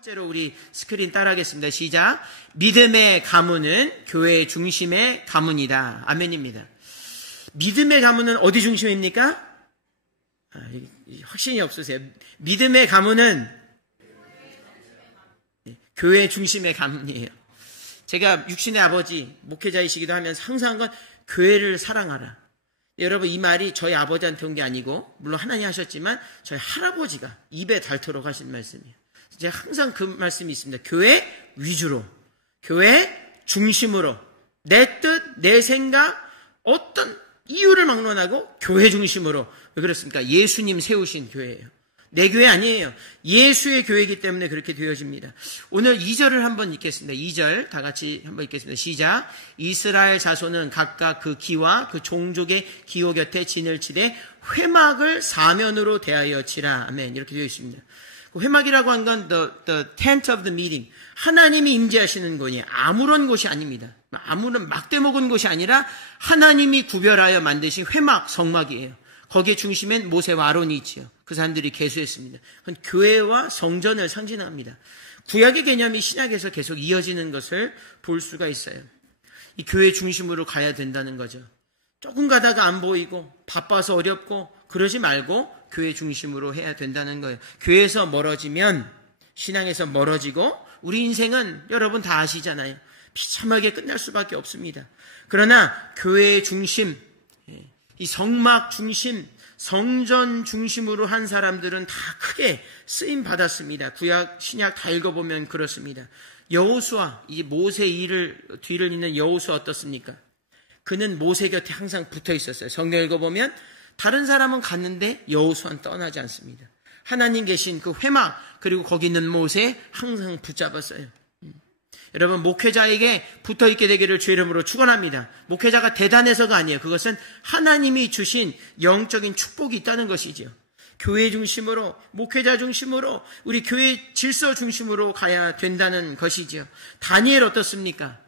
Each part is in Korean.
번째로 우리 스크린 따라하겠습니다. 시작. 믿음의 가문은 교회 중심의 가문이다. 아멘입니다. 믿음의 가문은 어디 중심입니까? 확신이 없으세요. 믿음의 가문은 교회 중심의 가문이에요. 제가 육신의 아버지, 목회자이시기도 하면서 항상 한 건 교회를 사랑하라. 여러분, 이 말이 저희 아버지한테 온 게 아니고, 물론 하나님 하셨지만 저희 할아버지가 입에 닳도록 하신 말씀이에요. 제가 항상 그 말씀이 있습니다. 교회 위주로, 교회 중심으로, 내 뜻, 내 생각, 어떤 이유를 막론하고 교회 중심으로. 왜 그렇습니까? 예수님 세우신 교회예요. 내 교회 아니에요. 예수의 교회이기 때문에 그렇게 되어집니다. 오늘 2절을 한번 읽겠습니다. 2절 다 같이 한번 읽겠습니다. 시작. 이스라엘 자손은 각각 그 기와 그 종족의 기호 곁에 진을 치되 회막을 사면으로 대하여 치라. 아멘. 이렇게 되어 있습니다. 그 회막이라고 한 건 the tent of the meeting. 하나님이 임재하시는 곳이 아무런 곳이 아닙니다. 아무런 막대먹은 곳이 아니라 하나님이 구별하여 만드신 회막, 성막이에요. 거기에 중심엔 모세와 아론이 있지요. 그 사람들이 계수했습니다. 그건 교회와 성전을 상징합니다. 구약의 개념이 신약에서 계속 이어지는 것을 볼 수가 있어요. 이 교회 중심으로 가야 된다는 거죠. 조금 가다가 안 보이고 바빠서 어렵고 그러지 말고 교회 중심으로 해야 된다는 거예요. 교회에서 멀어지면 신앙에서 멀어지고 우리 인생은 여러분 다 아시잖아요. 비참하게 끝날 수밖에 없습니다. 그러나 교회의 중심, 이 성막 중심, 성전 중심으로 한 사람들은 다 크게 쓰임 받았습니다. 구약, 신약 다 읽어보면 그렇습니다. 여호수아, 이 모세 뒤를 잇는 여호수아 어떻습니까? 그는 모세 곁에 항상 붙어 있었어요. 성경 읽어보면 다른 사람은 갔는데 여호수아는 떠나지 않습니다. 하나님 계신 그 회막, 그리고 거기 있는 모세 항상 붙잡았어요. 여러분, 목회자에게 붙어있게 되기를 주의 이름으로 축원합니다. 목회자가 대단해서가 아니에요. 그것은 하나님이 주신 영적인 축복이 있다는 것이지요. 교회 중심으로, 목회자 중심으로, 우리 교회 질서 중심으로 가야 된다는 것이지요. 다니엘 어떻습니까?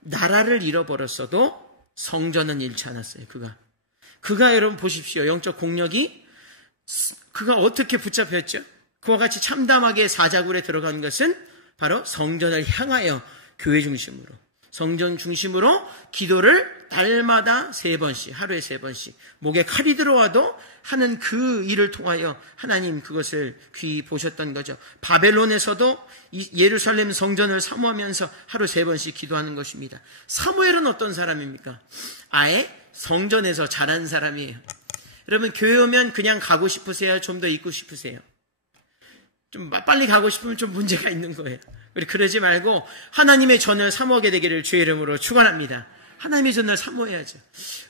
나라를 잃어버렸어도 성전은 잃지 않았어요. 그가 여러분 보십시오. 영적 공력이 그가 어떻게 붙잡혔죠? 그와 같이 참담하게 사자굴에 들어간 것은 바로 성전을 향하여 교회 중심으로, 성전 중심으로 기도를 날마다 3번씩, 하루에 3번씩, 목에 칼이 들어와도 하는 그 일을 통하여 하나님 그것을 귀히 보셨던 거죠. 바벨론에서도 예루살렘 성전을 사모하면서 하루 3번씩 기도하는 것입니다. 사무엘은 어떤 사람입니까? 아예 성전에서 자란 사람이에요. 여러분, 교회 오면 그냥 가고 싶으세요? 좀 더 있고 싶으세요? 좀 빨리 가고 싶으면 좀 문제가 있는 거예요. 우리 그러지 말고 하나님의 전을 사모하게 되기를 주의 이름으로 축원합니다. 하나님의 전을 사모해야죠.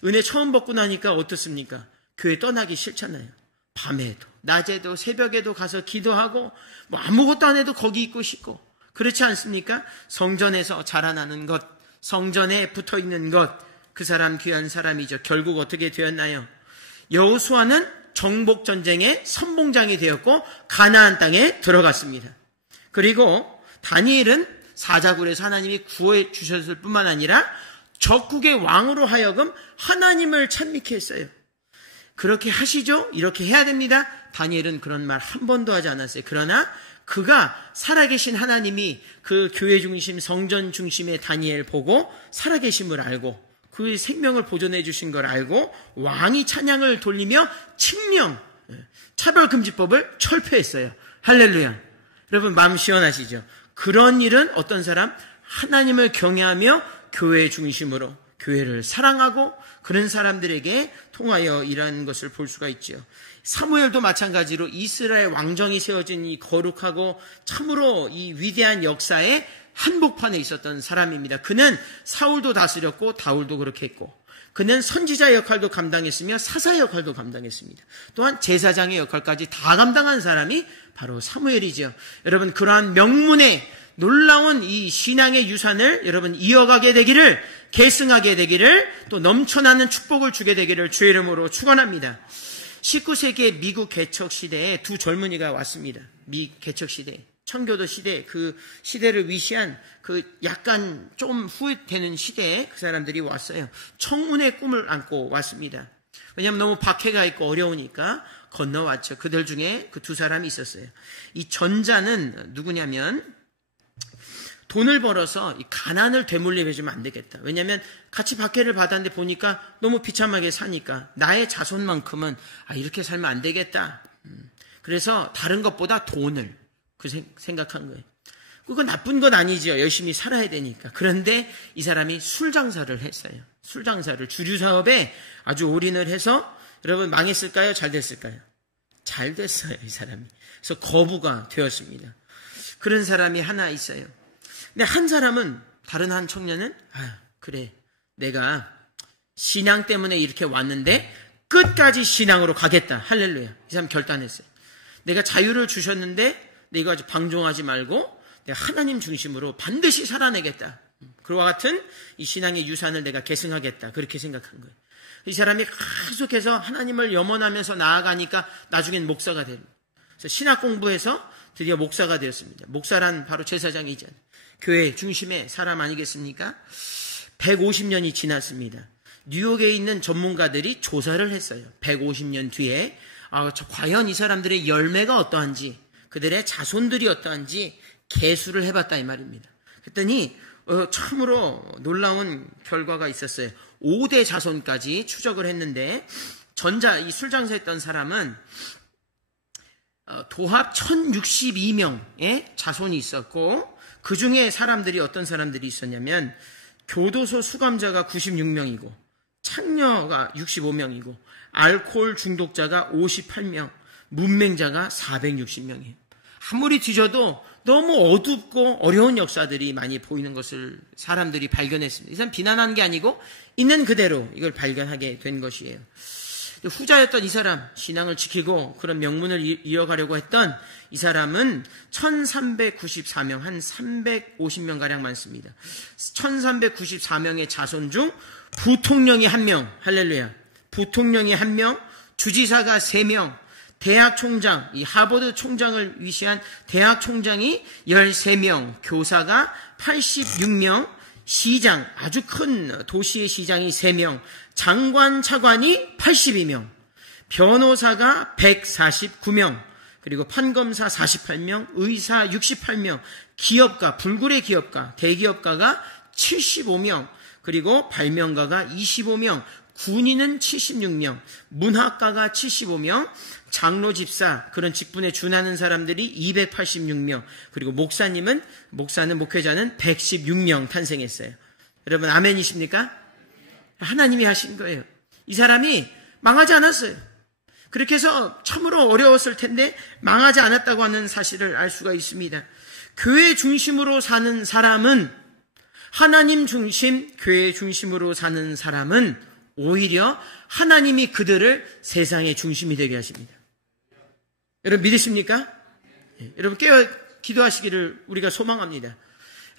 은혜 처음 받고 나니까 어떻습니까? 교회 떠나기 싫잖아요. 밤에도, 낮에도, 새벽에도 가서 기도하고 뭐 아무것도 안 해도 거기 있고 싶고 그렇지 않습니까? 성전에서 자라나는 것, 성전에 붙어있는 것, 그 사람 귀한 사람이죠. 결국 어떻게 되었나요? 여호수아는 정복전쟁의 선봉장이 되었고 가나안 땅에 들어갔습니다. 그리고 다니엘은 사자굴에서 하나님이 구해 주셨을 뿐만 아니라 적국의 왕으로 하여금 하나님을 찬미케 했어요. 그렇게 하시죠? 이렇게 해야 됩니다. 다니엘은 그런 말 한 번도 하지 않았어요. 그러나 그가 살아계신 하나님이 그 교회 중심, 성전 중심의 다니엘 보고 살아계심을 알고 그 생명을 보존해 주신 걸 알고 왕이 찬양을 돌리며 칙령, 차별금지법을 철폐했어요. 할렐루야. 여러분 마음 시원하시죠? 그런 일은 어떤 사람? 하나님을 경외하며 교회 중심으로 교회를 사랑하고 그런 사람들에게 통하여 일하는 것을 볼 수가 있죠. 사무엘도 마찬가지로 이스라엘 왕정이 세워진 이 거룩하고 참으로 이 위대한 역사에 한복판에 있었던 사람입니다. 그는 사울도 다스렸고 다울도 그렇게 했고 그는 선지자 역할도 감당했으며 사사 역할도 감당했습니다. 또한 제사장의 역할까지 다 감당한 사람이 바로 사무엘이죠. 여러분 그러한 명문의 놀라운 이 신앙의 유산을 여러분 이어가게 되기를, 계승하게 되기를, 또 넘쳐나는 축복을 주게 되기를 주의 이름으로 축원합니다. 19세기의 미국 개척 시대에 두 젊은이가 왔습니다. 개척 시대에. 청교도 시대, 그 시대를 위시한 그 약간 좀 후회되는 시대에 그 사람들이 왔어요. 청운의 꿈을 안고 왔습니다. 왜냐하면 너무 박해가 있고 어려우니까 건너왔죠. 그들 중에 그 두 사람이 있었어요. 이 전자는 누구냐면 돈을 벌어서 이 가난을 되물리게 해주면 안 되겠다. 왜냐하면 같이 박해를 받았는데 보니까 너무 비참하게 사니까 나의 자손만큼은 이렇게 살면 안 되겠다. 그래서 다른 것보다 돈을 생각한 거예요. 그건 나쁜 건 아니죠. 열심히 살아야 되니까. 그런데 이 사람이 술 장사를 했어요. 술 장사를 주류 사업에 아주 올인을 해서 여러분 망했을까요? 잘 됐을까요? 잘 됐어요. 이 사람이. 그래서 거부가 되었습니다. 그런 사람이 하나 있어요. 근데 한 사람은 다른 한 청년은 그래 내가 신앙 때문에 이렇게 왔는데 끝까지 신앙으로 가겠다. 할렐루야. 이 사람 결단했어요. 내가 자유를 주셨는데 내가 방종하지 말고 내가 하나님 중심으로 반드시 살아내겠다. 그와 같은 이 신앙의 유산을 내가 계승하겠다. 그렇게 생각한 거예요. 이 사람이 계속해서 하나님을 염원하면서 나아가니까 나중엔 목사가 됩니다. 그래서 신학 공부해서 드디어 목사가 되었습니다. 목사란 바로 제사장이잖아요. 교회 중심의 사람 아니겠습니까? 150년이 지났습니다. 뉴욕에 있는 전문가들이 조사를 했어요. 150년 뒤에 과연 이 사람들의 열매가 어떠한지, 그들의 자손들이 어떠한지 계수를 해봤다 이 말입니다. 그랬더니 참으로 놀라운 결과가 있었어요. 5대 자손까지 추적을 했는데 이 술장사했던 사람은 도합 1062명의 자손이 있었고 그 중에 사람들이 어떤 사람들이 있었냐면 교도소 수감자가 96명이고 창녀가 65명이고 알코올 중독자가 58명, 문맹자가 460명이에요. 아무리 뒤져도 너무 어둡고 어려운 역사들이 많이 보이는 것을 사람들이 발견했습니다. 이 사람 비난한 게 아니고 있는 그대로 이걸 발견하게 된 것이에요. 후자였던 이 사람, 신앙을 지키고 그런 명문을 이어가려고 했던 이 사람은 1394명, 한 350명가량 많습니다. 1394명의 자손 중 부통령이 1명, 할렐루야. 부통령이 1명, 주지사가 3명, 대학 총장, 이 하버드 총장을 위시한 대학 총장이 13명, 교사가 86명, 시장, 아주 큰 도시의 시장이 3명, 장관, 차관이 82명, 변호사가 149명, 그리고 판검사 48명, 의사 68명, 기업가, 불굴의 기업가, 대기업가가 75명, 그리고 발명가가 25명, 군인은 76명, 문학가가 75명, 장로 집사, 그런 직분에 준하는 사람들이 286명, 그리고 목사는 목회자는 116명 탄생했어요. 여러분 아멘이십니까? 하나님이 하신 거예요. 이 사람이 망하지 않았어요. 그렇게 해서 참으로 어려웠을 텐데 망하지 않았다고 하는 사실을 알 수가 있습니다. 교회 중심으로 사는 사람은, 하나님 중심, 교회 중심으로 사는 사람은 오히려 하나님이 그들을 세상의 중심이 되게 하십니다. 여러분 믿으십니까? 여러분 깨어 기도하시기를 우리가 소망합니다.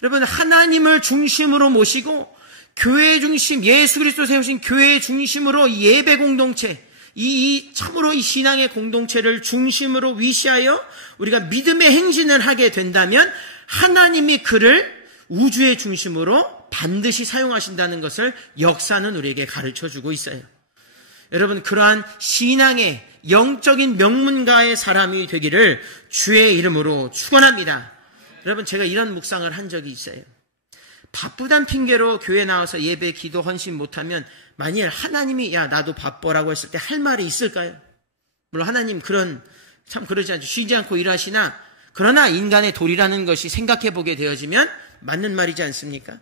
여러분 하나님을 중심으로 모시고 교회 중심, 예수 그리스도 세우신 교회 중심으로 예배 공동체, 참으로 이 신앙의 공동체를 중심으로 위시하여 우리가 믿음의 행진을 하게 된다면 하나님이 그를 우주의 중심으로 반드시 사용하신다는 것을 역사는 우리에게 가르쳐주고 있어요. 여러분 그러한 신앙의 영적인 명문가의 사람이 되기를 주의 이름으로 축원합니다. 여러분 제가 이런 묵상을 한 적이 있어요. 바쁘단 핑계로 교회 나와서 예배, 기도, 헌신 못하면 만일 하나님이 나도 바빠라고 했을 때 할 말이 있을까요? 물론 하나님 참 그러지 않죠. 쉬지 않고 일하시나, 그러나 인간의 도리라는 것이 생각해보게 되어지면 맞는 말이지 않습니까?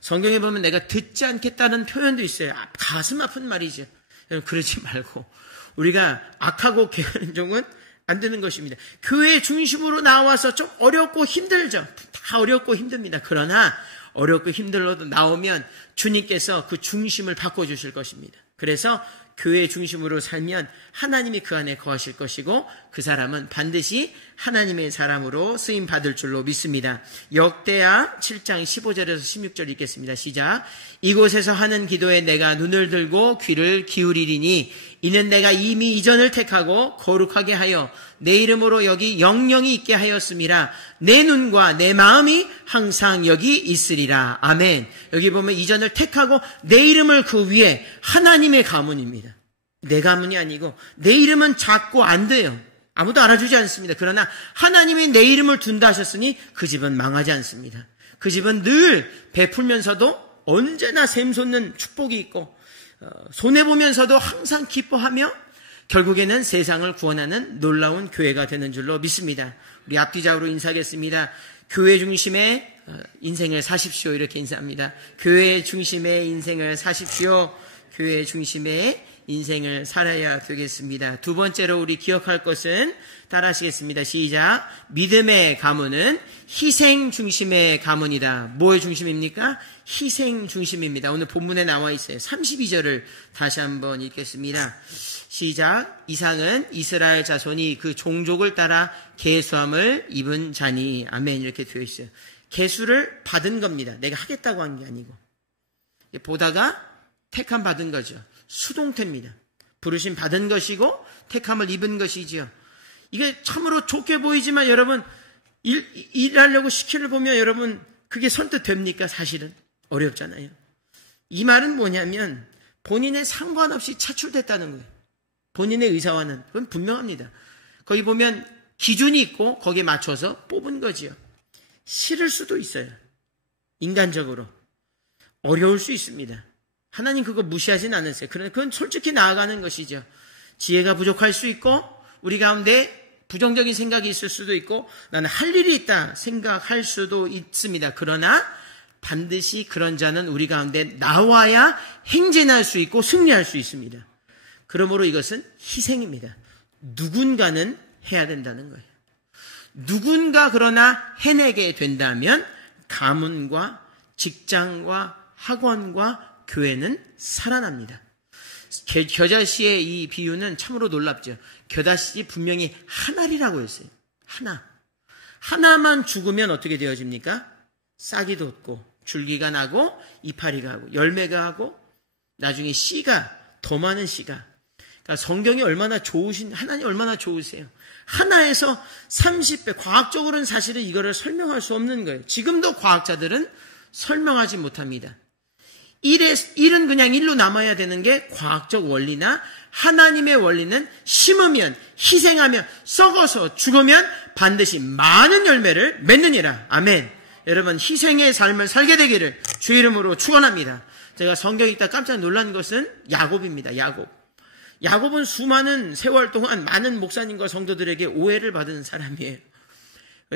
성경에 보면 내가 듣지 않겠다는 표현도 있어요. 가슴 아픈 말이죠. 그러지 말고 우리가 악하고 게으른 종은 안 되는 것입니다. 교회 중심으로 나와서 좀 어렵고 힘들죠. 다 어렵고 힘듭니다. 그러나 어렵고 힘들어도 나오면 주님께서 그 중심을 바꿔주실 것입니다. 그래서 교회 중심으로 살면 하나님이 그 안에 거하실 것이고 그 사람은 반드시 하나님의 사람으로 쓰임 받을 줄로 믿습니다. 역대하 7장 15절에서 16절 읽겠습니다. 시작. 이곳에서 하는 기도에 내가 눈을 들고 귀를 기울이리니 이는 내가 이미 이전을 택하고 거룩하게 하여 내 이름으로 여기 영영이 있게 하였음이라. 내 눈과 내 마음이 항상 여기 있으리라. 아멘. 여기 보면 이전을 택하고 내 이름을 그 위에, 하나님의 가문입니다. 내 가문이 아니고 내 이름은 작고 안 돼요. 아무도 알아주지 않습니다. 그러나 하나님이 내 이름을 둔다 하셨으니 그 집은 망하지 않습니다. 그 집은 늘 베풀면서도 언제나 샘솟는 축복이 있고 손해보면서도 항상 기뻐하며 결국에는 세상을 구원하는 놀라운 교회가 되는 줄로 믿습니다. 우리 앞뒤좌우로 인사하겠습니다. 교회 중심의 인생을 사십시오. 이렇게 인사합니다. 교회 중심의 인생을 사십시오. 교회 중심의 인생을 살아야 되겠습니다. 두 번째로 우리 기억할 것은 따라하시겠습니다. 시작. 믿음의 가문은 희생 중심의 가문이다. 뭐의 중심입니까? 희생 중심입니다. 오늘 본문에 나와 있어요. 32절을 다시 한번 읽겠습니다. 시작. 이상은 이스라엘 자손이 그 종족을 따라 계수함을 입은 자니. 아멘. 이렇게 되어 있어요. 계수를 받은 겁니다. 내가 하겠다고 한 게 아니고. 보다가 택함 받은 거죠. 수동태입니다. 부르심 받은 것이고 택함을 입은 것이지요. 이게 참으로 좋게 보이지만 여러분 일하려고 시키를 보면 여러분 그게 선뜻 됩니까? 사실은 어렵잖아요. 이 말은 뭐냐면 본인의 상관없이 차출됐다는 거예요. 본인의 의사와는 그건 분명합니다. 거기 보면 기준이 있고 거기에 맞춰서 뽑은 거지요. 싫을 수도 있어요. 인간적으로 어려울 수 있습니다. 하나님 그거 무시하진 않으세요. 그러나 그건 솔직히 나아가는 것이죠. 지혜가 부족할 수 있고 우리 가운데 부정적인 생각이 있을 수도 있고 나는 할 일이 있다 생각할 수도 있습니다. 그러나 반드시 그런 자는 우리 가운데 나와야 행진할 수 있고 승리할 수 있습니다. 그러므로 이것은 희생입니다. 누군가는 해야 된다는 거예요. 누군가 그러나 해내게 된다면 가문과 직장과 학원과 교회는 살아납니다. 겨자씨의 이 비유는 참으로 놀랍죠. 겨자씨 분명히 하나리라고 했어요. 하나만 죽으면 어떻게 되어집니까? 싹이 돋고 줄기가 나고 이파리가 하고 열매가 하고 나중에 씨가 더 많은 씨가. 그러니까 성경이 얼마나 좋으신 하나님 얼마나 좋으세요. 하나에서 30배 과학적으로는 사실은 이거를 설명할 수 없는 거예요. 지금도 과학자들은 설명하지 못합니다. 1은 그냥 1로 남아야 되는 게 과학적 원리나 하나님의 원리는 심으면 희생하면 썩어서 죽으면 반드시 많은 열매를 맺느니라. 아멘. 여러분 희생의 삶을 살게 되기를 주 이름으로 축원합니다. 제가 성경 읽다 깜짝 놀란 것은 야곱입니다. 야곱은 수많은 세월 동안 많은 목사님과 성도들에게 오해를 받은 사람이에요.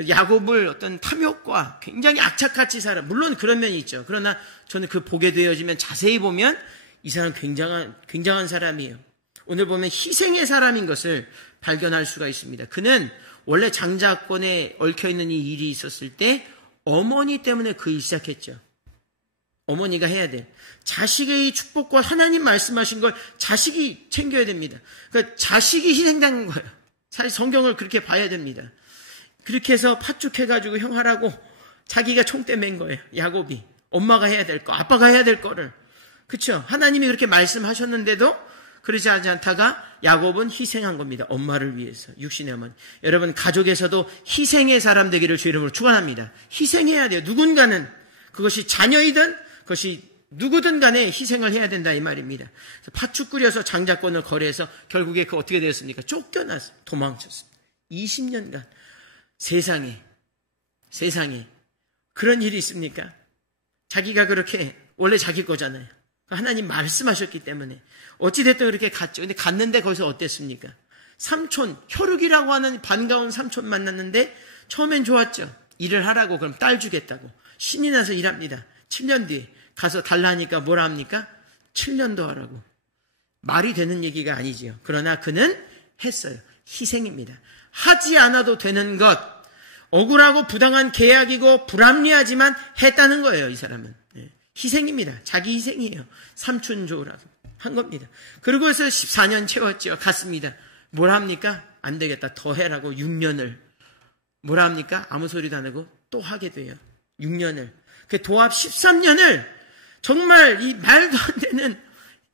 야곱을 어떤 탐욕과 굉장히 악착같이 살아. 물론 그런 면이 있죠. 그러나 저는 그 보게 되어지면 자세히 보면 이 사람 굉장한 사람이에요. 오늘 보면 희생의 사람인 것을 발견할 수가 있습니다. 그는 원래 장자권에 얽혀있는 이 일이 있었을 때 어머니 때문에 그 일 시작했죠. 어머니가 해야 돼. 자식의 이 축복과 하나님 말씀하신 걸 자식이 챙겨야 됩니다. 그러니까 자식이 희생당한 거예요. 사실 성경을 그렇게 봐야 됩니다. 그렇게 해서 파죽해가지고 형 하라고 자기가 총대 맨 거예요. 야곱이. 엄마가 해야 될 거, 아빠가 해야 될 거를. 그렇죠? 하나님이 그렇게 말씀하셨는데도 그러지 않다가 야곱은 희생한 겁니다. 엄마를 위해서. 육신의 어머니. 여러분 가족에서도 희생의 사람 되기를 주 이름으로 축원합니다. 희생해야 돼요. 누군가는 그것이 자녀이든 그것이 누구든 간에 희생을 해야 된다 이 말입니다. 팥죽 끓여서 장자권을 거래해서 결국에 그 어떻게 되었습니까? 쫓겨나서 도망쳤습니다. 20년간 세상에 그런 일이 있습니까? 자기가 그렇게 원래 자기 거잖아요. 하나님 말씀하셨기 때문에 어찌됐든 그렇게 갔죠. 근데 갔는데 거기서 어땠습니까? 삼촌 혈육이라고 하는 반가운 삼촌 만났는데 처음엔 좋았죠. 일을 하라고 그럼 딸 주겠다고 신이 나서 일합니다. 7년 뒤에 가서 달라니까 뭐라 합니까? 7년 더 하라고. 말이 되는 얘기가 아니지요. 그러나 그는 했어요. 희생입니다. 하지 않아도 되는 것, 억울하고 부당한 계약이고 불합리하지만 했다는 거예요. 이 사람은. 희생입니다. 자기 희생이에요. 삼촌 좋으라고 한 겁니다. 그리고 해서 14년 채웠죠. 갔습니다. 뭐라 합니까? 안 되겠다. 더 해라고 6년을. 뭐라 합니까? 아무 소리도 안 하고 또 하게 돼요. 6년을. 그 도합 13년을 정말 이 말도 안 되는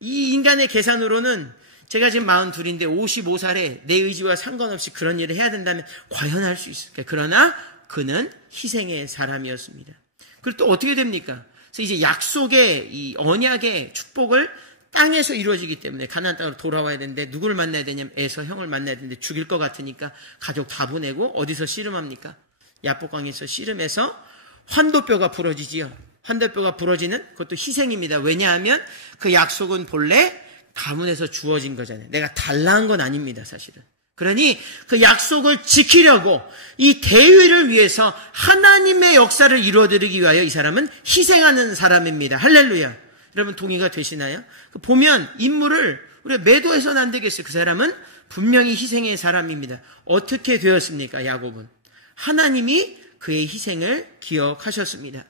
이 인간의 계산으로는 제가 지금 42인데 55살에 내 의지와 상관없이 그런 일을 해야 된다면 과연 할 수 있을까? 그러나 그는 희생의 사람이었습니다. 그리고 또 어떻게 됩니까? 그래서 이제 약속의 이 언약의 축복을 땅에서 이루어지기 때문에 가나안 땅으로 돌아와야 되는데 누구를 만나야 되냐면 에서 형을 만나야 되는데 죽일 것 같으니까 가족 다 보내고 어디서 씨름합니까? 야복강에서 씨름해서 환도뼈가 부러지지요. 환도뼈가 부러지는 그것도 희생입니다. 왜냐하면 그 약속은 본래 가문에서 주어진 거잖아요. 내가 달라한 건 아닙니다, 사실은. 그러니 그 약속을 지키려고 이 대의를 위해서 하나님의 역사를 이루어드리기 위하여 이 사람은 희생하는 사람입니다. 할렐루야. 여러분 동의가 되시나요? 보면 인물을 우리가 매도해서는 안 되겠어요. 그 사람은 분명히 희생의 사람입니다. 어떻게 되었습니까? 야곱은 하나님이 그의 희생을 기억하셨습니다.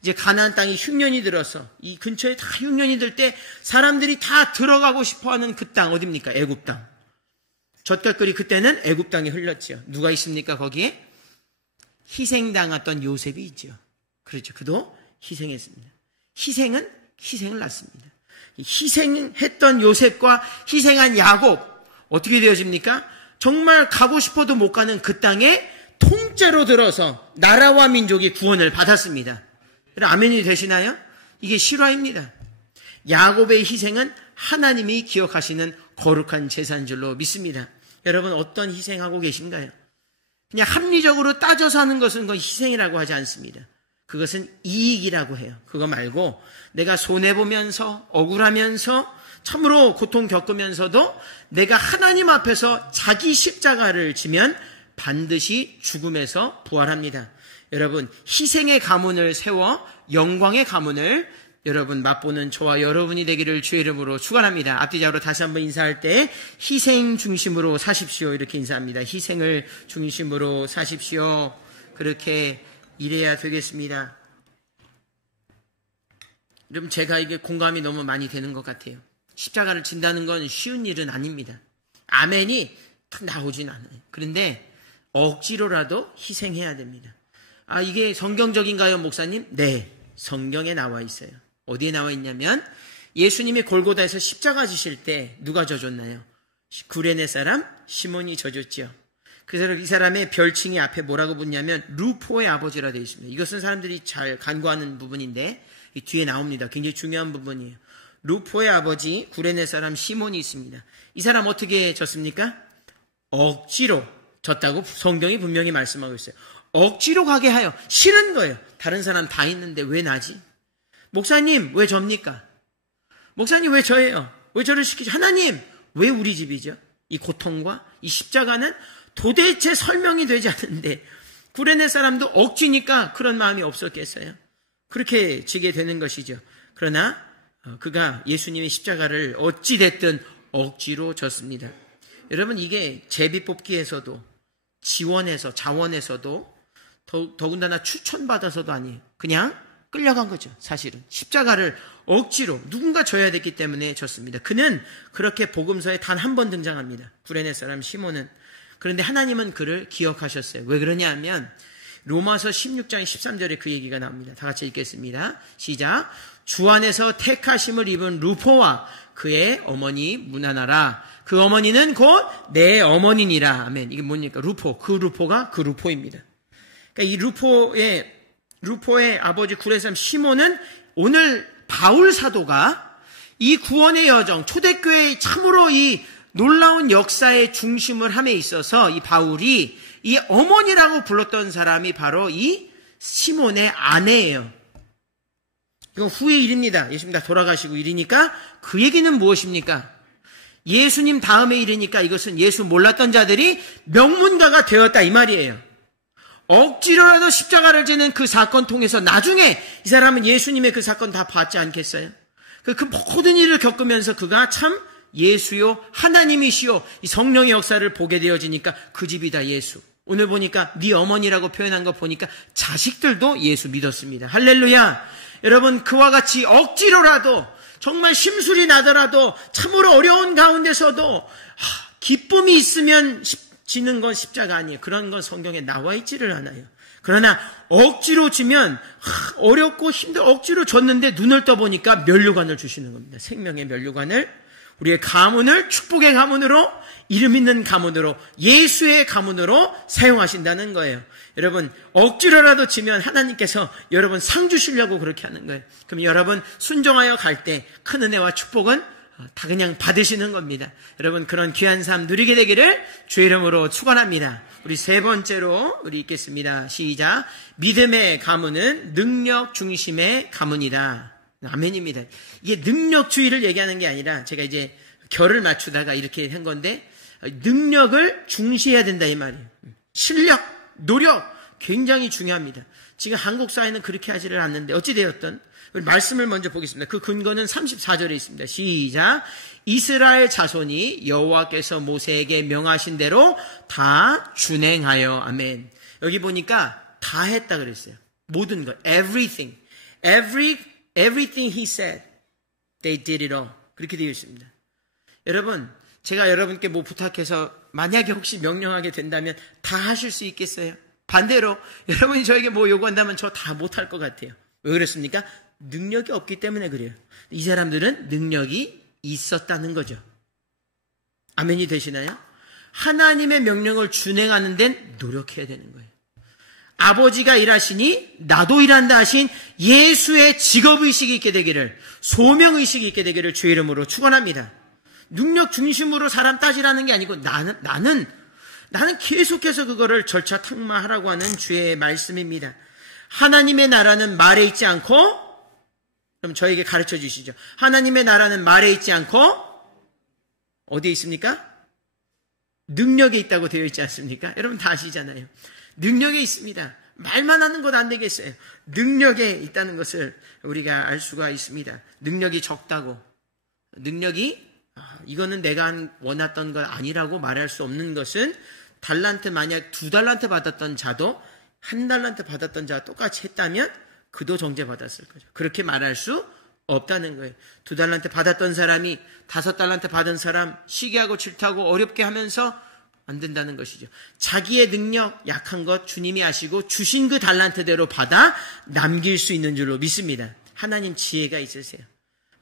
이제 가나안 땅이 흉년이 들어서 이 근처에 다 흉년이 들 때 사람들이 다 들어가고 싶어하는 그 땅 어디입니까? 애굽 땅. 젖갈거리 그때는 애굽 땅이 흘렀죠. 누가 있습니까? 거기에 희생당했던 요셉이 있죠. 그렇죠. 그도 희생했습니다. 희생은 희생을 낳습니다. 희생했던 요셉과 희생한 야곱 어떻게 되어집니까? 정말 가고 싶어도 못 가는 그 땅에 통째로 들어서 나라와 민족이 구원을 받았습니다. 아멘이 되시나요? 이게 실화입니다. 야곱의 희생은 하나님이 기억하시는 거룩한 제사인 줄로 믿습니다. 여러분 어떤 희생하고 계신가요? 그냥 합리적으로 따져서 하는 것은 그건 희생이라고 하지 않습니다. 그것은 이익이라고 해요. 그거 말고 내가 손해보면서 억울하면서 참으로 고통 겪으면서도 내가 하나님 앞에서 자기 십자가를 지면 반드시 죽음에서 부활합니다. 여러분 희생의 가문을 세워 영광의 가문을 여러분 맛보는 저와 여러분이 되기를 주의 이름으로 축원합니다. 앞뒤자로 다시 한번 인사할 때 희생 중심으로 사십시오 이렇게 인사합니다. 희생을 중심으로 사십시오. 그렇게 이래야 되겠습니다. 여러분 제가 이게 공감이 너무 많이 되는 것 같아요. 십자가를 진다는 건 쉬운 일은 아닙니다. 아멘이 탁 나오진 않아요. 그런데 억지로라도 희생해야 됩니다. 아 이게 성경적인가요 목사님? 네, 성경에 나와 있어요. 어디에 나와 있냐면 예수님이 골고다에서 십자가 지실 때 누가 져줬나요? 구레네 사람 시몬이 져줬죠. 그래서 이 사람의 별칭이 앞에 뭐라고 붙냐면 루포의 아버지라 되어 있습니다. 이것은 사람들이 잘 간과하는 부분인데 이 뒤에 나옵니다. 굉장히 중요한 부분이에요. 루포의 아버지 구레네 사람 시몬이 있습니다. 이 사람 어떻게 졌습니까? 억지로 졌다고 성경이 분명히 말씀하고 있어요. 억지로 가게 하여 싫은 거예요. 다른 사람 다 있는데 왜 나지? 목사님 왜 접니까? 목사님 왜 저예요? 왜 저를 시키죠? 하나님 왜 우리 집이죠? 이 고통과 이 십자가는 도대체 설명이 되지 않는데 구레네 사람도 억지니까 그런 마음이 없었겠어요? 그렇게 지게 되는 것이죠. 그러나 그가 예수님의 십자가를 어찌됐든 억지로 졌습니다. 여러분 이게 제비뽑기에서도 지원에서 자원에서도 더군다나 추천받아서도 아니에요. 그냥 끌려간 거죠. 사실은 십자가를 억지로 누군가 져야 됐기 때문에 졌습니다. 그는 그렇게 복음서에 단 한 번 등장합니다. 구레네 사람 시몬은. 그런데 하나님은 그를 기억하셨어요. 왜 그러냐 하면 로마서 16장 13절에 그 얘기가 나옵니다. 다 같이 읽겠습니다. 시작. 주 안에서 택하심을 입은 루포와 그의 어머니 문하나라. 그 어머니는 곧 내 어머니니라. 아멘. 이게 뭡니까? 루포. 그 루포가 그 루포입니다. 그러니까 이 루포의 아버지 구레네 사람 시몬은 오늘 바울 사도가 이 구원의 여정, 초대교회의 참으로 이 놀라운 역사의 중심을 함에 있어서 이 바울이 이 어머니라고 불렀던 사람이 바로 이 시몬의 아내예요. 이건 후의 일입니다. 예수님 다 돌아가시고 일이니까 그 얘기는 무엇입니까? 예수님 다음의 일이니까 이것은 예수 몰랐던 자들이 명문가가 되었다 이 말이에요. 억지로라도 십자가를 지는 그 사건 통해서 나중에 이 사람은 예수님의 그 사건 다 봤지 않겠어요? 그 모든 일을 겪으면서 그가 참 예수요 하나님이시요 이 성령의 역사를 보게 되어지니까 그 집이 다 예수. 오늘 보니까 네 어머니라고 표현한 거 보니까 자식들도 예수 믿었습니다. 할렐루야. 여러분 그와 같이 억지로라도 정말 심술이 나더라도 참으로 어려운 가운데서도 기쁨이 있으면 지는 건 십자가 아니에요. 그런 건 성경에 나와 있지를 않아요. 그러나 억지로 지면 어렵고 억지로 줬는데 눈을 떠보니까 면류관을 주시는 겁니다. 생명의 면류관을 우리의 가문을 축복의 가문으로 이름 있는 가문으로 예수의 가문으로 사용하신다는 거예요. 여러분 억지로라도 지면 하나님께서 여러분 상 주시려고 그렇게 하는 거예요. 그럼 여러분 순종하여 갈 때 큰 은혜와 축복은 다 그냥 받으시는 겁니다. 여러분 그런 귀한 삶 누리게 되기를 주의 이름으로 축원합니다. 우리 세 번째로 우리 읽겠습니다. 시작. 믿음의 가문은 능력 중심의 가문이다. 아멘입니다. 이게 능력주의를 얘기하는 게 아니라 제가 이제 결을 맞추다가 이렇게 한 건데 능력을 중시해야 된다 이 말이에요. 실력, 노력 굉장히 중요합니다. 지금 한국 사회는 그렇게 하지를 않는데 어찌되었든 우리 말씀을 먼저 보겠습니다. 그 근거는 34절에 있습니다. 시작. 이스라엘 자손이 여호와께서 모세에게 명하신 대로 다 준행하여. 아멘. 여기 보니까 다 했다 그랬어요. 모든 것. Everything. Everything he said. They did it all. 그렇게 되어 있습니다. 여러분, 제가 여러분께 뭐 부탁해서 만약에 혹시 명령하게 된다면 다 하실 수 있겠어요? 반대로 여러분이 저에게 뭐 요구한다면 저 다 못할 것 같아요. 왜 그렇습니까? 능력이 없기 때문에 그래요. 이 사람들은 능력이 있었다는 거죠. 아멘이 되시나요? 하나님의 명령을 준행하는 데는 노력해야 되는 거예요. 아버지가 일하시니 나도 일한다 하신 예수의 직업의식이 있게 되기를, 소명의식이 있게 되기를 주의 이름으로 축원합니다. 능력 중심으로 사람 따지라는 게 아니고 나는 계속해서 그거를 절차 탁마하라고 하는 주의 말씀입니다. 하나님의 나라는 말에 있지 않고, 그럼 저에게 가르쳐 주시죠. 하나님의 나라는 말에 있지 않고 어디에 있습니까? 능력에 있다고 되어 있지 않습니까? 여러분 다 아시잖아요. 능력에 있습니다. 말만 하는 것 안 되겠어요. 능력에 있다는 것을 우리가 알 수가 있습니다. 능력이 적다고, 능력이 이거는 내가 원했던 것 아니라고 말할 수 없는 것은 달란트, 만약 2달란트 받았던 자도 1달란트 받았던 자가 똑같이 했다면 그도 정죄받았을 거죠. 그렇게 말할 수 없다는 거예요. 2달란트 받았던 사람이 5달란트 받은 사람 시기하고 질투하고 어렵게 하면서 안 된다는 것이죠. 자기의 능력 약한 것 주님이 아시고 주신 그 달란트대로 받아 남길 수 있는 줄로 믿습니다. 하나님 지혜가 있으세요.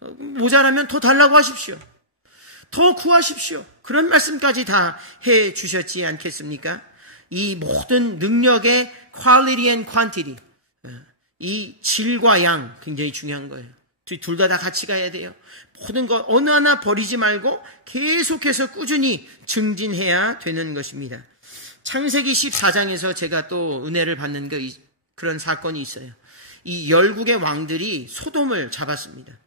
모자라면 더 달라고 하십시오. 더 구하십시오. 그런 말씀까지 다 해 주셨지 않겠습니까? 이 모든 능력의 quality and quantity, 이 질과 양 굉장히 중요한 거예요. 둘 다 같이 가야 돼요. 모든 것 어느 하나 버리지 말고 계속해서 꾸준히 증진해야 되는 것입니다. 창세기 14장에서 제가 또 은혜를 받는 그런 사건이 있어요. 이 열국의 왕들이 소돔을 잡았습니다.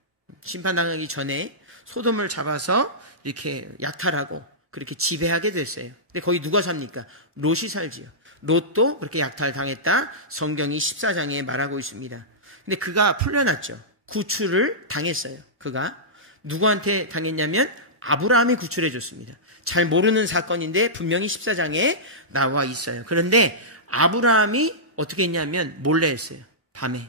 심판당하기 전에 소돔을 잡아서 이렇게 약탈하고 그렇게 지배하게 됐어요. 근데 거기 누가 삽니까? 롯이 살지요. 롯도 그렇게 약탈당했다. 성경이 14장에 말하고 있습니다. 근데 그가 풀려났죠. 구출을 당했어요. 그가 누구한테 당했냐면 아브라함이 구출해 줬습니다. 잘 모르는 사건인데 분명히 14장에 나와 있어요. 그런데 아브라함이 어떻게 했냐면 몰래 했어요. 밤에.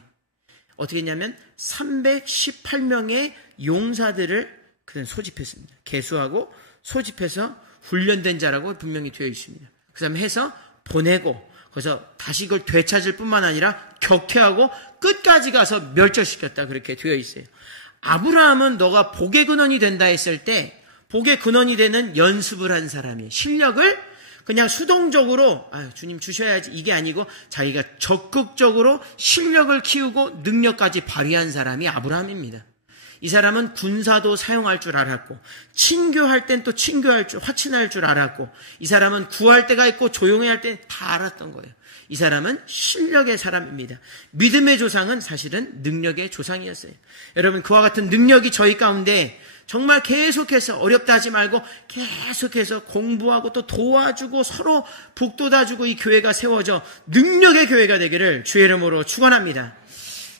어떻게 했냐면 318명의 용사들을 그는 소집했습니다. 계수하고 소집해서 훈련된 자라고 분명히 되어 있습니다. 그 다음에 해서 보내고 거기서 다시 그걸 되찾을 뿐만 아니라 격퇴하고 끝까지 가서 멸절시켰다 그렇게 되어 있어요. 아브라함은 너가 복의 근원이 된다 했을 때 복의 근원이 되는 연습을 한 사람이에요. 실력을 그냥 수동적으로 주님 주셔야지 이게 아니고 자기가 적극적으로 실력을 키우고 능력까지 발휘한 사람이 아브라함입니다. 이 사람은 군사도 사용할 줄 알았고 친교할 땐 또 친교할 줄, 화친할 줄 알았고 이 사람은 구할 때가 있고 조용히 할 때 다 알았던 거예요. 이 사람은 실력의 사람입니다. 믿음의 조상은 사실은 능력의 조상이었어요. 여러분 그와 같은 능력이 저희 가운데 정말 계속해서 어렵다 하지 말고 계속해서 공부하고 또 도와주고 서로 북돋아주고 이 교회가 세워져 능력의 교회가 되기를 주의 이름으로 축원합니다.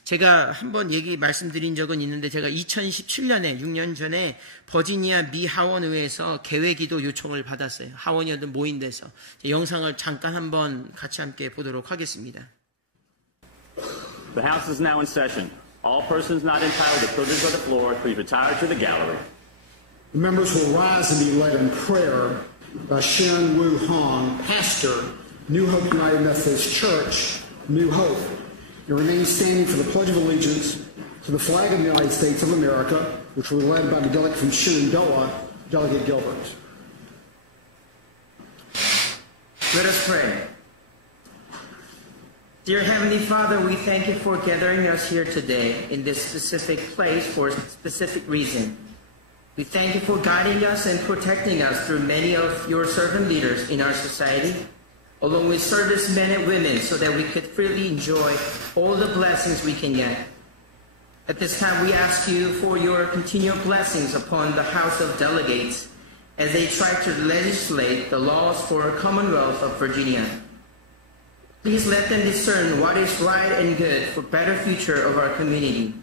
제가 한번 말씀드린 적은 있는데 제가 2017년에 6년 전에 버지니아 미 하원의회에서 개회기도 요청을 받았어요. 하원의원들 모인 데서 영상을 잠깐 한번 같이 함께 보도록 하겠습니다. The House is now in session. All persons not entitled to privilege of the floor, please retire to the gallery. The members will rise and be led in prayer by Shen Wu Hong, pastor, New Hope United Methodist Church, New Hope. And remain standing for the Pledge of Allegiance to the flag of the United States of America, which will be led by the delegate from Shenandoah, Delegate Gilbert. Let us pray. Dear Heavenly Father, we thank you for gathering us here today in this specific place for a specific reason. We thank you for guiding us and protecting us through many of your servant leaders in our society, along with servicemen and women, so that we could freely enjoy all the blessings we can get. At this time, we ask you for your continual blessings upon the House of Delegates as they try to legislate the laws for the Commonwealth of Virginia. Please let them discern what is right and good for better future of our community.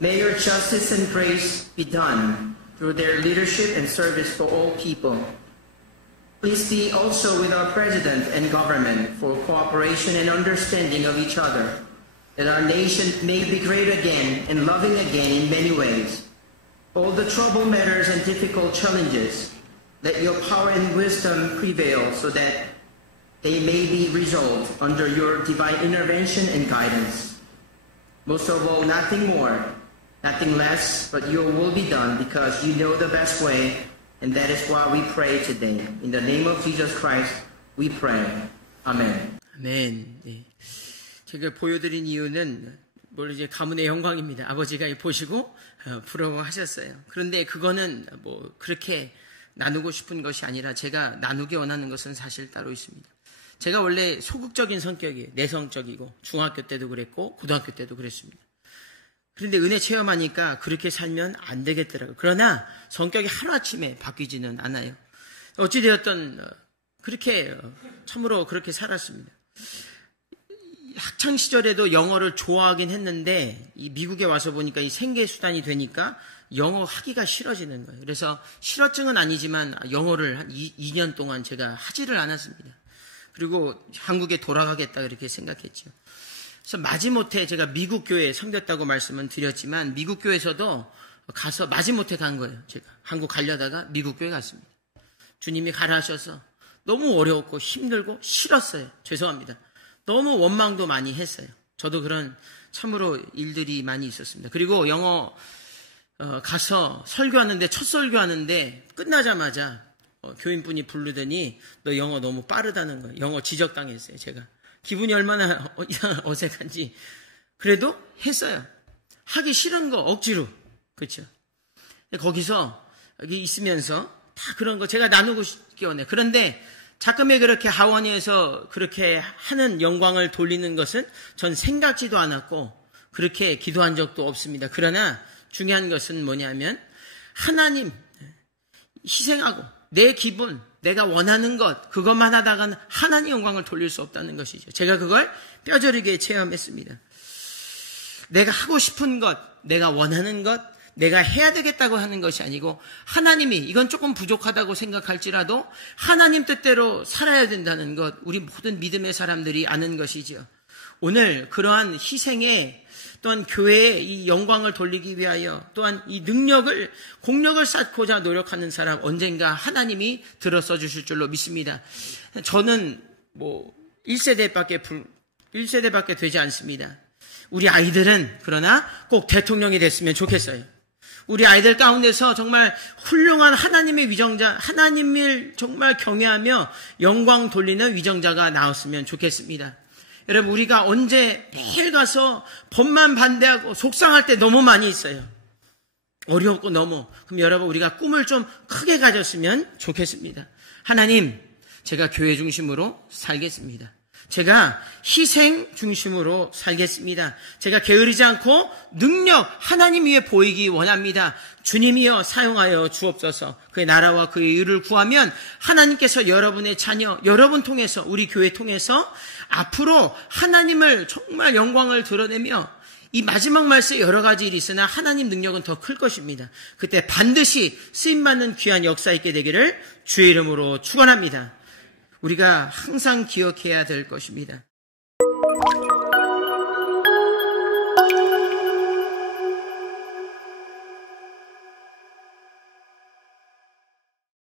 May your justice and grace be done through their leadership and service for all people. Please be also with our President and government for cooperation and understanding of each other, that our nation may be great again and loving again in many ways. All the trouble matters and difficult challenges, let your power and wisdom prevail so that they may be resolved under your divine intervention and guidance. Most of all, nothing more, nothing less, but your will be done because you know the best way, and that is why we pray today. In the name of Jesus Christ, we pray. Amen. 아멘. 네. 제가 보여드린 이유는 뭘 이제 가문의 영광입니다. 아버지가 보시고 부러워하셨어요. 그런데 그거는 뭐 그렇게 나누고 싶은 것이 아니라 제가 나누기 원하는 것은 사실 따로 있습니다. 제가 원래 소극적인 성격이에요. 내성적이고 중학교 때도 그랬고 고등학교 때도 그랬습니다. 그런데 은혜 체험하니까 그렇게 살면 안 되겠더라고요. 그러나 성격이 하루아침에 바뀌지는 않아요. 어찌되었든 그렇게 참으로 그렇게 살았습니다. 학창시절에도 영어를 좋아하긴 했는데 이 미국에 와서 보니까 이 생계수단이 되니까 영어 하기가 싫어지는 거예요. 그래서 실어증은 아니지만 영어를 한 2년 동안 제가 하지를 않았습니다. 그리고 한국에 돌아가겠다 그렇게 생각했죠. 그래서 마지못해 제가 미국 교회에 섬겼다고 말씀은 드렸지만 미국 교회에서도 가서 마지못해 간 거예요. 제가 한국 가려다가 미국 교회 갔습니다. 주님이 가라 하셔서 너무 어려웠고 힘들고 싫었어요. 죄송합니다. 너무 원망도 많이 했어요. 저도 그런 참으로 일들이 많이 있었습니다. 그리고 영어 가서 설교하는데 첫 설교하는데 끝나자마자 교인분이 부르더니 너 영어 너무 빠르다는 거예요. 영어 지적당했어요. 제가 기분이 얼마나 어색한지 그래도 했어요. 하기 싫은 거 억지로. 그렇죠. 거기서 여기 있으면서 다 그런 거 제가 나누고 싶기 원해요. 그런데 자금에 그렇게 하원에서 그렇게 하는 영광을 돌리는 것은 전 생각지도 않았고 그렇게 기도한 적도 없습니다. 그러나 중요한 것은 뭐냐면 하나님 희생하고 내 기분, 내가 원하는 것 그것만 하다가는 하나님 영광을 돌릴 수 없다는 것이죠. 제가 그걸 뼈저리게 체험했습니다. 내가 하고 싶은 것, 내가 원하는 것 내가 해야 되겠다고 하는 것이 아니고 하나님이 이건 조금 부족하다고 생각할지라도 하나님 뜻대로 살아야 된다는 것 우리 모든 믿음의 사람들이 아는 것이지요. 오늘 그러한 희생에 또한 교회의 이 영광을 돌리기 위하여 또한 이 공력을 쌓고자 노력하는 사람 언젠가 하나님이 들어서 주실 줄로 믿습니다. 저는 1세대밖에 되지 않습니다. 우리 아이들은 그러나 꼭 대통령이 됐으면 좋겠어요. 우리 아이들 가운데서 정말 훌륭한 하나님의 위정자, 하나님을 정말 경외하며 영광 돌리는 위정자가 나왔으면 좋겠습니다. 여러분 우리가 언제 매일 가서 법만 반대하고 속상할 때 너무 많이 있어요. 어렵고 너무. 그럼 여러분 우리가 꿈을 좀 크게 가졌으면 좋겠습니다. 하나님 제가 교회 중심으로 살겠습니다. 제가 희생 중심으로 살겠습니다. 제가 게으르지 않고 능력 하나님 위에 보이기 원합니다. 주님이여 사용하여 주옵소서. 그의 나라와 그의 의를 구하면 하나님께서 여러분의 자녀, 여러분 통해서 우리 교회 통해서 앞으로 하나님을 정말 영광을 드러내며 이 마지막 말씀에 여러 가지 일이 있으나 하나님 능력은 더 클 것입니다. 그때 반드시 쓰임받는 귀한 역사 있게 되기를 주의 이름으로 축원합니다. 우리가 항상 기억해야 될 것입니다.